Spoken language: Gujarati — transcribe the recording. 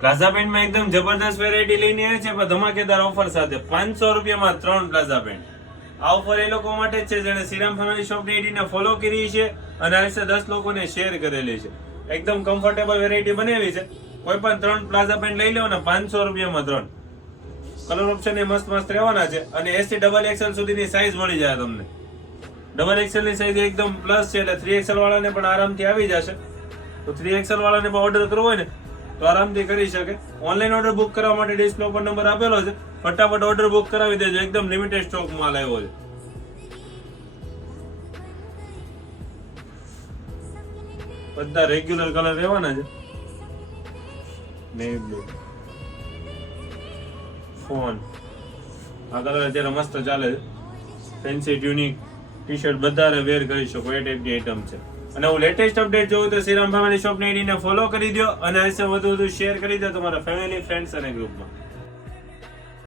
પ્લાઝા પેન્ટ માં એકદમ જબરદસ્ત વેરાયટી લઈને આવે છે, પણ ધમાકેદાર ઓફર સાથે 500 રૂપિયામાં 3 પ્લાઝા પેન્ટ. આ ઓફર એ લોકો માટે જ છે જેને શ્રીરામ ફેમિલી શોપ ની આઈડી ને ફોલો કરી છે અને આ વિશે 10 લોકોને શેર કરેલી છે. એકદમ કમ્ફર્ટેબલ વેરાયટી બનાવી છે. કોઈ પણ 3 પ્લાઝા પેન્ટ લઈ લો ને 500 રૂપિયામાં 3. કલર ઓપ્શન એ મસ્ત મસ્ત રહેવાના છે અને એસ થી ડબલ એક્સેલ સુધીની સાઈઝ મળી જાય તમને. ડબલ એક્સેલ ની સાઈઝ એકદમ પ્લસ છે, એટલે 3XL વાળાને પણ આરામથી આવી જશે. તો 3XL વાળાને પણ ઓર્ડર કરવો હોય ને તો આરામથી કરી શકે. ઓનલાઈન ઓર્ડર બુક કરવા માટે ડિસ્પ્લે ઉપર નંબર આપેલો છે, ફટાફટ ઓર્ડર બુક કરાવી દેજો. એકદમ લિમિટેડ સ્ટોક માલ આવ્યો છે. બધા રેગ્યુલર કલર રહેવાના છે. નેવી બ્લુ, ફોન, આ કલર અત્યારે મસ્ત ચાલે છે. ફેન્સી ટ્યુનિક ટી-શર્ટ બધા વેર કરી શકો એ ટાઈપની આઈટમ છે. અને હું લેટેસ્ટ અપડેટ જોઉં તો શ્રીરામ ફેમિલી શોપ ની આઈડીને ફોલો કરી દો અને આ વિશે વધુ શેર કરી દો તમારા ફેમિલી, ફ્રેન્ડ્સ અને ગ્રુપમાં.